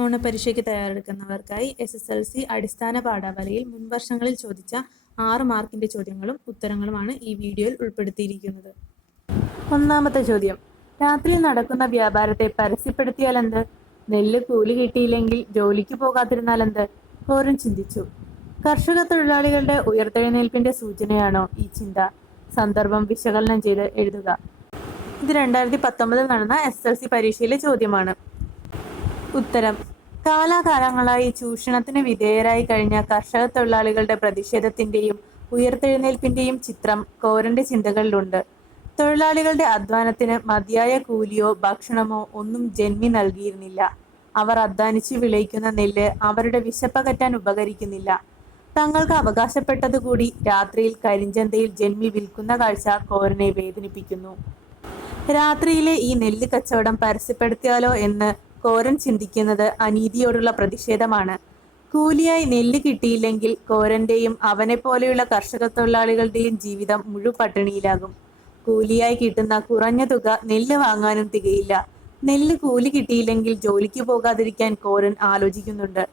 ഓണപരീക്ഷയ്ക്ക് തയ്യാറെടുക്കുന്നവർക്കായി S S L C അടിസ്ഥാന പാഠാവലിയിൽ മുൻവർഷങ്ങളിൽ ചോദിച്ച ആറ് മാർക്കിന്റെ ചോദ്യങ്ങളും ഉത്തരങ്ങളുമാണ് ഈ വീഡിയോയിൽ ഉൾപ്പെടുത്തിയിരിക്കുന്നത്. ഒന്നാമത്തെ ചോദ്യം. രാത്രി നടക്കുന്ന വ്യാപാരത്തെ പരസ്യപ്പെടുത്തിയാൽ എന്ത് നെല്ല് കൂലി കിട്ടിയില്ലെങ്കിൽ ജോലിക്ക് പോകാതിരുന്നാൽ എന്ത് കോരൻ ചിന്തിച്ചു. കർഷക തൊഴിലാളികളുടെ ഉയർത്തെഴുന്നേൽപ്പിന്റെ സൂചനയാണോ ഈ ചിന്ത? സന്ദർഭം വിശകലനം ചെയ്ത് എഴുതുക. ഇത് രണ്ടായിരത്തി പത്തൊമ്പതിൽ നടന്ന എസ് എൽ സി പരീക്ഷയിലെ ചോദ്യമാണ്. ഉത്തരം. കാലാകാലങ്ങളായി ചൂഷണത്തിന് വിധേയരായി കഴിഞ്ഞ കർഷക തൊഴിലാളികളുടെ പ്രതിഷേധത്തിന്റെയും ഉയർത്തെഴുന്നേൽപ്പിന്റെയും ചിത്രം കോരന്റെ ചിന്തകളിലുണ്ട്. തൊഴിലാളികളുടെ അധ്വാനത്തിന് മതിയായ കൂലിയോ ഭക്ഷണമോ ഒന്നും ജന്മി നൽകിയിരുന്നില്ല. അവർ അധ്വാനിച്ച് വിളയിക്കുന്ന നെല്ല് അവരുടെ വിശപ്പകറ്റാൻ ഉപകരിക്കുന്നില്ല. തങ്ങൾക്ക് അവകാശപ്പെട്ടതുകൂടി രാത്രിയിൽ കരിഞ്ചന്തയിൽ ജന്മി വിൽക്കുന്ന കാഴ്ച കോരനെ വേദനിപ്പിക്കുന്നു. രാത്രിയിലെ ഈ നെല്ല് കച്ചവടം പരസ്യപ്പെടുത്തിയാലോ എന്ന് കോരൻ ചിന്തിക്കുന്നത് അനീതിയോടുള്ള പ്രതിഷേധമാണ്. കൂലിയായി നെല്ല് കിട്ടിയില്ലെങ്കിൽ കോരന്റെയും അവനെ പോലെയുള്ള കർഷക തൊഴിലാളികളുടെയും ജീവിതം മുഴുപട്ടിണിയിലാകും. കൂലിയായി കിട്ടുന്ന കുറഞ്ഞ തുക നെല്ല് വാങ്ങാനും തികയില്ല. നെല്ല് കൂലി കിട്ടിയില്ലെങ്കിൽ ജോലിക്ക് പോകാതിരിക്കാൻ കോരൻ ആലോചിക്കുന്നുണ്ട്.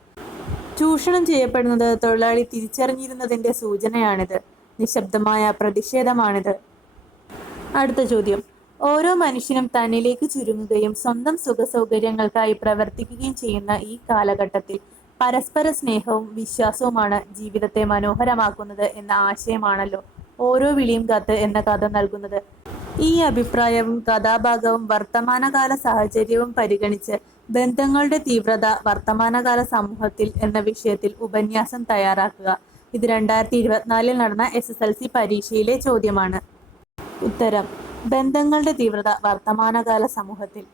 ചൂഷണം ചെയ്യപ്പെടുന്നത് തൊഴിലാളി തിരിച്ചറിഞ്ഞിരുന്നതിന്റെ സൂചനയാണിത്. നിശബ്ദമായ പ്രതിഷേധമാണിത്. അടുത്ത ചോദ്യം. ഓരോ മനുഷ്യനും തന്നിലേക്ക് ചുരുങ്ങുകയും സ്വന്തം സുഖ സൗകര്യങ്ങൾക്കായി പ്രവർത്തിക്കുകയും ചെയ്യുന്ന ഈ കാലഘട്ടത്തിൽ പരസ്പര സ്നേഹവും വിശ്വാസവുമാണ് ജീവിതത്തെ മനോഹരമാക്കുന്നത് എന്ന ആശയമാണല്ലോ ഓരോ വിളിയും കത്ത് എന്ന കഥ നൽകുന്നത്. ഈ അഭിപ്രായവും കഥാഭാഗവും വർത്തമാനകാല സാഹചര്യവും പരിഗണിച്ച് ബന്ധങ്ങളുടെ തീവ്രത വർത്തമാനകാല സമൂഹത്തിൽ എന്ന വിഷയത്തിൽ ഉപന്യാസം തയ്യാറാക്കുക. ഇത് രണ്ടായിരത്തി ഇരുപത്തിനാലിൽ നടന്ന എസ് എസ് എൽ സി പരീക്ഷയിലെ ചോദ്യമാണ്. ഉത്തരം. ബന്ധങ്ങളുടെ തീവ്രത വർത്തമാനകാല സമൂഹത്തിൽ.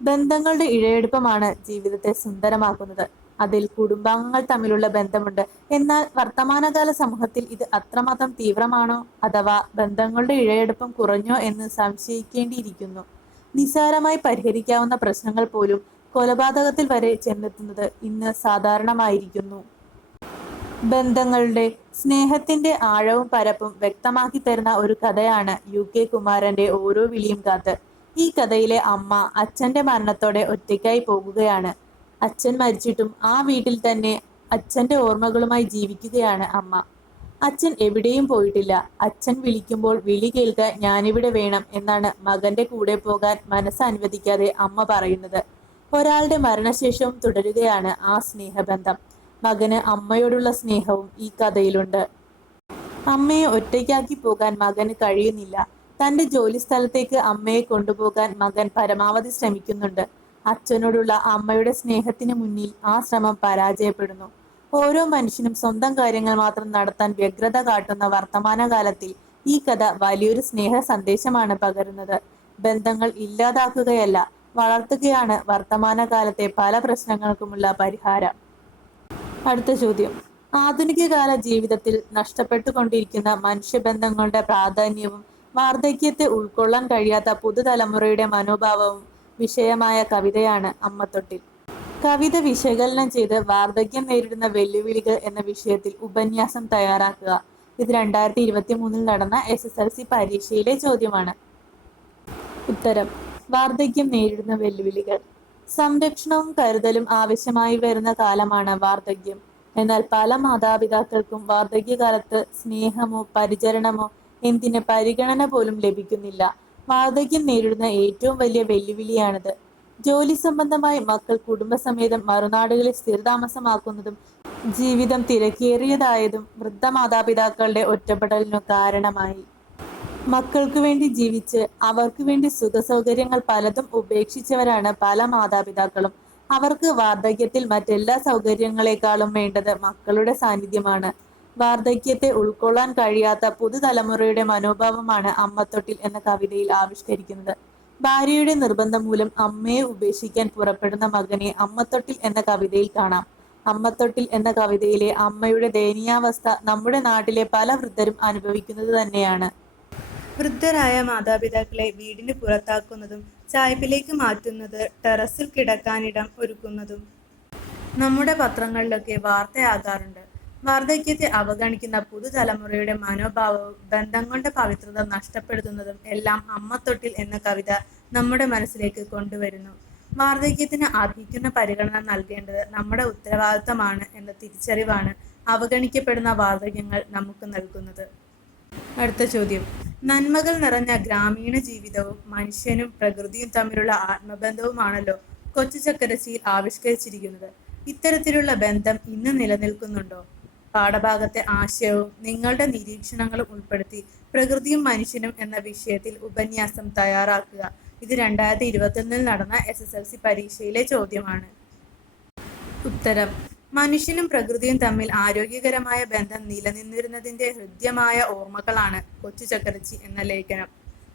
ബന്ധങ്ങളുടെ ഇഴയെടുപ്പമാണ് ജീവിതത്തെ സുന്ദരമാക്കുന്നത്. അതിൽ കുടുംബാംഗങ്ങൾ തമ്മിലുള്ള ബന്ധമുണ്ട്. എന്നാൽ വർത്തമാനകാല സമൂഹത്തിൽ ഇത് അത്രമാത്രം തീവ്രമാണോ? അഥവാ ബന്ധങ്ങളുടെ ഇഴയെടുപ്പം കുറഞ്ഞോ എന്ന് സംശയിക്കേണ്ടിയിരിക്കുന്നു. നിസ്സാരമായി പരിഹരിക്കാവുന്ന പ്രശ്നങ്ങൾ പോലും കൊലപാതകത്തിൽ വരെ ചെന്നെത്തുന്നത് ഇന്ന് സാധാരണമായിരിക്കുന്നു. ബന്ധങ്ങളുടെ സ്നേഹത്തിന്റെ ആഴവും പരപ്പും വ്യക്തമാക്കി തരുന്ന ഒരു കഥയാണ് യു കെ കുമാരന്റെ ഓരോ വിളിയും കാത്ത്. ഈ കഥയിലെ അമ്മ അച്ഛന്റെ മരണത്തോടെ ഒറ്റയ്ക്കായി പോകുകയാണ്. അച്ഛൻ മരിച്ചിട്ടും ആ വീട്ടിൽ തന്നെ അച്ഛന്റെ ഓർമ്മകളുമായി ജീവിക്കുകയാണ് അമ്മ. അച്ഛൻ എവിടെയും പോയിട്ടില്ല. അച്ഛൻ വിളിക്കുമ്പോൾ വിളി കേൾക്കാൻ ഞാനിവിടെ വേണം എന്നാണ് മകന്റെ കൂടെ പോകാൻ മനസ്സ് അനുവദിക്കാതെ അമ്മ പറയുന്നത്. ഒരാളുടെ മരണശേഷവും തുടരുകയാണ് ആ സ്നേഹബന്ധം. മകന് അമ്മയോടുള്ള സ്നേഹവും ഈ കഥയിലുണ്ട്. അമ്മയെ ഒറ്റയ്ക്കാക്കി പോകാൻ മകന് കഴിയുന്നില്ല. തന്റെ ജോലി സ്ഥലത്തേക്ക് അമ്മയെ കൊണ്ടുപോകാൻ മകൻ പരമാവധി ശ്രമിക്കുന്നുണ്ട്. അച്ഛനോടുള്ള അമ്മയുടെ സ്നേഹത്തിന് മുന്നിൽ ആ ശ്രമം പരാജയപ്പെടുന്നു. ഓരോ മനുഷ്യനും സ്വന്തം കാര്യങ്ങൾ മാത്രം നടത്താൻ വ്യഗ്രത കാട്ടുന്ന വർത്തമാനകാലത്തിൽ ഈ കഥ വലിയൊരു സ്നേഹ സന്ദേശമാണ് പകരുന്നത്. ബന്ധങ്ങൾ ഇല്ലാതാക്കുകയല്ല വളർത്തുകയാണ് വർത്തമാനകാലത്തെ പല പ്രശ്നങ്ങൾക്കുമുള്ള പരിഹാരം. അടുത്ത ചോദ്യം. ആധുനിക കാല ജീവിതത്തിൽ നഷ്ടപ്പെട്ടുകൊണ്ടിരിക്കുന്ന മനുഷ്യബന്ധങ്ങളുടെ പ്രാധാന്യവും വാർദ്ധക്യത്തെ ഉൾക്കൊള്ളാൻ കഴിയാത്ത പുതുതലമുറയുടെ മനോഭാവവും വിഷയമായ കവിതയാണ് അമ്മത്തൊട്ടിൽ. കവിത വിശകലനം ചെയ്ത് വാർദ്ധക്യം നേരിടുന്ന വെല്ലുവിളികൾ എന്ന വിഷയത്തിൽ ഉപന്യാസം തയ്യാറാക്കുക. ഇത് രണ്ടായിരത്തി ഇരുപത്തി മൂന്നിൽ നടന്ന എസ് എസ് എൽ സി പരീക്ഷയിലെ ചോദ്യമാണ്. ഉത്തരം. വാർദ്ധക്യം നേരിടുന്ന വെല്ലുവിളികൾ. സംരക്ഷണവും കരുതലും ആവശ്യമായി വരുന്ന കാലമാണ് വാർദ്ധക്യം. എന്നാൽ പല മാതാപിതാക്കൾക്കും വാർദ്ധക്യകാലത്ത് സ്നേഹമോ പരിചരണമോ എന്തിന് പരിഗണന പോലും ലഭിക്കുന്നില്ല. വാർദ്ധക്യം നേരിടുന്ന ഏറ്റവും വലിയ വെല്ലുവിളിയാണിത്. ജോലി സംബന്ധമായി മക്കൾ കുടുംബസമേതം മറുനാടുകളിൽ സ്ഥിരതാമസമാക്കുന്നതും ജീവിതം തിരക്കേറിയതായതും വൃദ്ധ മാതാപിതാക്കളുടെ ഒറ്റപ്പെടലിനു കാരണമായി. മക്കൾക്ക് വേണ്ടി ജീവിച്ച് അവർക്ക് വേണ്ടി സുഖസൗകര്യങ്ങൾ പലതും ഉപേക്ഷിച്ചവരാണ് പല മാതാപിതാക്കളും. അവർക്ക് വാർദ്ധക്യത്തിൽ മറ്റെല്ലാ സൗകര്യങ്ങളെക്കാളും വേണ്ടത് മക്കളുടെ സാന്നിധ്യമാണ്. വാർദ്ധക്യത്തെ ഉൾക്കൊള്ളാൻ കഴിയാത്ത പുതുതലമുറയുടെ മനോഭാവമാണ് അമ്മത്തൊട്ടിൽ എന്ന കവിതയിൽ ആവിഷ്കരിക്കുന്നത്. ഭാര്യയുടെ നിർബന്ധം മൂലം അമ്മയെ ഉപേക്ഷിക്കാൻ പുറപ്പെടുന്ന മകനെ അമ്മത്തൊട്ടിൽ എന്ന കവിതയിൽ കാണാം. അമ്മത്തൊട്ടിൽ എന്ന കവിതയിലെ അമ്മയുടെ ദയനീയാവസ്ഥ നമ്മുടെ നാട്ടിലെ പല വൃദ്ധരും അനുഭവിക്കുന്നത് തന്നെയാണ്. വൃദ്ധരായ മാതാപിതാക്കളെ വീടിന് പുറത്താക്കുന്നതും ചായ്പിലേക്ക് മാറ്റുന്നത് ടെറസിൽ കിടക്കാനിടം ഒരുക്കുന്നതും. നമ്മുടെ പത്രങ്ങളിലൊക്കെ വാർത്തയാകാറുണ്ട്. വാർദ്ധക്യത്തെ അവഗണിക്കുന്ന പുതുതലമുറയുടെ മനോഭാവവും ബന്ധങ്ങളുടെ പവിത്രത നഷ്ടപ്പെടുത്തുന്നതും എല്ലാം അമ്മത്തൊട്ടിൽ എന്ന കവിത നമ്മുടെ മനസ്സിലേക്ക് കൊണ്ടുവരുന്നു. വാർദ്ധക്യത്തിന് അർഹിക്കുന്ന പരിഗണന നൽകേണ്ടത് നമ്മുടെ ഉത്തരവാദിത്തമാണ് എന്ന തിരിച്ചറിവാണ് അവഗണിക്കപ്പെടുന്ന വാർദ്ധക്യങ്ങൾ നമുക്ക് നൽകുന്നത്. അടുത്ത ചോദ്യം. നന്മകൾ നിറഞ്ഞ ഗ്രാമീണ ജീവിതവും മനുഷ്യനും പ്രകൃതിയും തമ്മിലുള്ള ആത്മബന്ധവുമാണല്ലോ കൊച്ചു ചക്കരച്ചിയിൽ ആവിഷ്കരിച്ചിരിക്കുന്നത്. ഇത്തരത്തിലുള്ള ബന്ധം ഇന്ന് നിലനിൽക്കുന്നുണ്ടോ? പാഠഭാഗത്തെ ആശയവും നിങ്ങളുടെ നിരീക്ഷണങ്ങളും ഉൾപ്പെടുത്തി പ്രകൃതിയും മനുഷ്യനും എന്ന വിഷയത്തിൽ ഉപന്യാസം തയ്യാറാക്കുക. ഇത് രണ്ടായിരത്തി ഇരുപത്തൊന്നിൽ നടന്ന എസ് എസ് എൽ സി പരീക്ഷയിലെ ചോദ്യമാണ്. ഉത്തരം. മനുഷ്യനും പ്രകൃതിയും തമ്മിൽ ആരോഗ്യകരമായ ബന്ധം നിലനിന്നിരുന്നതിന്റെ ഹൃദ്യമായ ഓർമ്മകളാണ് കൊച്ചു ചക്കരച്ചി എന്ന ലേഖനം.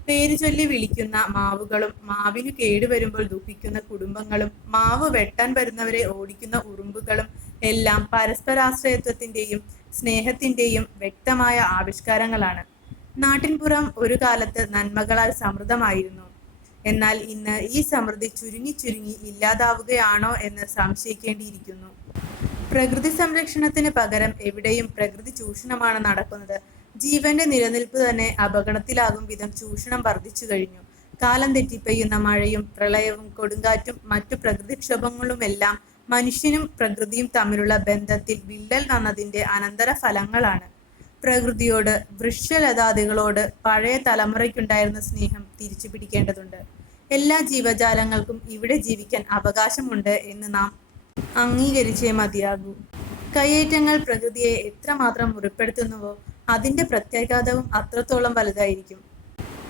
പേര് ചൊല്ലി വിളിക്കുന്ന മാവുകളും മാവിന് കേടുവരുമ്പോൾ ദുഃഖിക്കുന്ന കുടുംബങ്ങളും മാവ് വെട്ടാൻ വരുന്നവരെ ഓടിക്കുന്ന ഉറുമ്പുകളും എല്ലാം പരസ്പരാശ്രയത്വത്തിന്റെയും സ്നേഹത്തിന്റെയും വ്യക്തമായ ആവിഷ്കാരങ്ങളാണ്. നാട്ടിൻപുറം ഒരു കാലത്ത് നന്മകളാൽ സമൃദ്ധമായിരുന്നു. എന്നാൽ ഇന്ന് ഈ സമൃദ്ധി ചുരുങ്ങി ചുരുങ്ങി ഇല്ലാതാവുകയാണോ എന്ന് സംശയിക്കേണ്ടിയിരിക്കുന്നു. പ്രകൃതി സംരക്ഷണത്തിന് പകരം എവിടെയും പ്രകൃതി ചൂഷണമാണ് നടക്കുന്നത്. ജീവന്റെ നിലനിൽപ്പ് തന്നെ അപകടത്തിലാകും വിധം ചൂഷണം വർദ്ധിച്ചു കഴിഞ്ഞു. കാലം തെറ്റി പെയ്യുന്ന മഴയും പ്രളയവും കൊടുങ്കാറ്റും മറ്റു പ്രകൃതിക്ഷോഭങ്ങളുമെല്ലാം മനുഷ്യനും പ്രകൃതിയും തമ്മിലുള്ള ബന്ധത്തിൽ വിള്ളൽ വന്നതിന്റെ അനന്തര ഫലങ്ങളാണ് പ്രകൃതിയോട് വൃക്ഷലതാദികളോട് പഴയ തലമുറയ്ക്കുണ്ടായിരുന്ന സ്നേഹം തിരിച്ചു പിടിക്കേണ്ടതുണ്ട് എല്ലാ ജീവജാലങ്ങൾക്കും ഇവിടെ ജീവിക്കാൻ അവകാശമുണ്ട് എന്ന് നാം അംഗീകരിച്ചേ മതിയാകൂ. കയ്യേറ്റങ്ങൾ പ്രകൃതിയെ എത്രമാത്രം മുറിപ്പെടുത്തുന്നുവോ അതിന്റെ പ്രത്യാഘാതവും അത്രത്തോളം വലുതായിരിക്കും.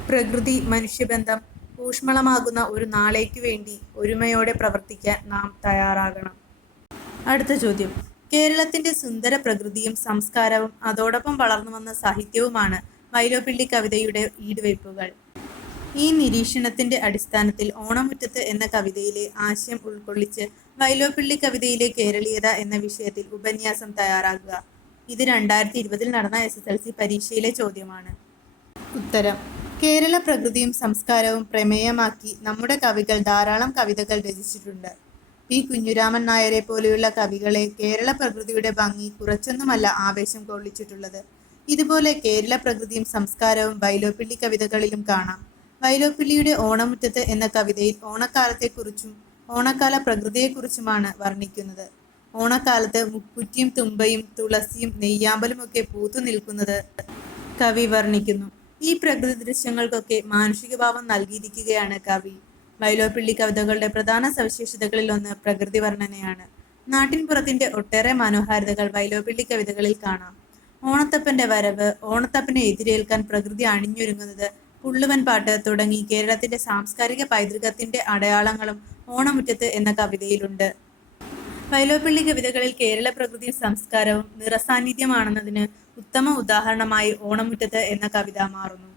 പ്രകൃതി മനുഷ്യബന്ധം ഊഷ്മളമാകുന്ന ഒരു നാളേക്കു വേണ്ടി ഒരുമയോടെ പ്രവർത്തിക്കാൻ നാം തയ്യാറാകണം. അടുത്ത ചോദ്യം. കേരളത്തിന്റെ സുന്ദര പ്രകൃതിയും സംസ്കാരവും അതോടൊപ്പം വളർന്നു വന്ന സാഹിത്യവുമാണ് വൈലോപ്പിള്ളി കവിതയുടെ ഈടുവയ്പ്പുകൾ. ഈ നിരീക്ഷണത്തിന്റെ അടിസ്ഥാനത്തിൽ ഓണമുറ്റത്ത് എന്ന കവിതയിലെ ആശയം ഉൾക്കൊള്ളിച്ച് വൈലോപ്പിള്ളി കവിതയിലെ കേരളീയത എന്ന വിഷയത്തിൽ ഉപന്യാസം തയ്യാറാക്കുക ഇത് രണ്ടായിരത്തി ഇരുപതിൽ നടന്ന എസ് എസ് എൽ സി പരീക്ഷയിലെ ചോദ്യമാണ്. ഉത്തരം. കേരള പ്രകൃതിയും സംസ്കാരവും പ്രമേയമാക്കി നമ്മുടെ കവികൾ ധാരാളം കവിതകൾ രചിച്ചിട്ടുണ്ട്. പി. കുഞ്ഞുരാമൻ നായരെ പോലെയുള്ള കവികളെ കേരള പ്രകൃതിയുടെ ഭംഗി കുറച്ചൊന്നുമല്ല ആവേശം കൊള്ളിച്ചിട്ടുള്ളത്. ഇതുപോലെ കേരള പ്രകൃതിയും സംസ്കാരവും വൈലോപ്പിള്ളി കവിതകളിലും കാണാം. വൈലോപ്പിള്ളിയുടെ ഓണമുറ്റത്ത് എന്ന കവിതയിൽ ഓണക്കാലത്തെക്കുറിച്ചും ഓണക്കാല പ്രകൃതിയെക്കുറിച്ചുമാണ് വർണിക്കുന്നത്. ഓണക്കാലത്ത് മുക്കുറ്റിയും തുമ്പയും തുളസിയും നെയ്യാമ്പലും ഒക്കെ പൂത്തു നിൽക്കുന്നത് കവി വർണിക്കുന്നു. ഈ പ്രകൃതി ദൃശ്യങ്ങൾക്കൊക്കെ മാനുഷിക ഭാവം നൽകിയിരിക്കുകയാണ് കവി. വൈലോപ്പിള്ളി കവിതകളുടെ പ്രധാന സവിശേഷതകളിൽ ഒന്ന് പ്രകൃതി വർണനയാണ്. നാട്ടിൻപുറത്തിന്റെ ഒട്ടേറെ മനോഹാരിതകൾ വൈലോപ്പിള്ളി കവിതകളിൽ കാണാം. ഓണത്തപ്പന്റെ വരവ് ഓണത്തപ്പനെ എതിരേൽക്കാൻ പ്രകൃതി അണിഞ്ഞൊരുങ്ങുന്നത് പുള്ളുവൻ പാട്ട് തുടങ്ങി കേരളത്തിന്റെ സാംസ്കാരിക പൈതൃകത്തിന്റെ അടയാളങ്ങളും ഓണമുറ്റത്ത് എന്ന കവിതയിലുണ്ട്. വൈലോപ്പിള്ളി കവിതകളിൽ കേരള പ്രകൃതി സംസ്കാരവും നിറസാന്നിധ്യമാണെന്നതിന് ഉത്തമ ഉദാഹരണമായി ഓണമുറ്റത്ത് എന്ന കവിത മാറുന്നു.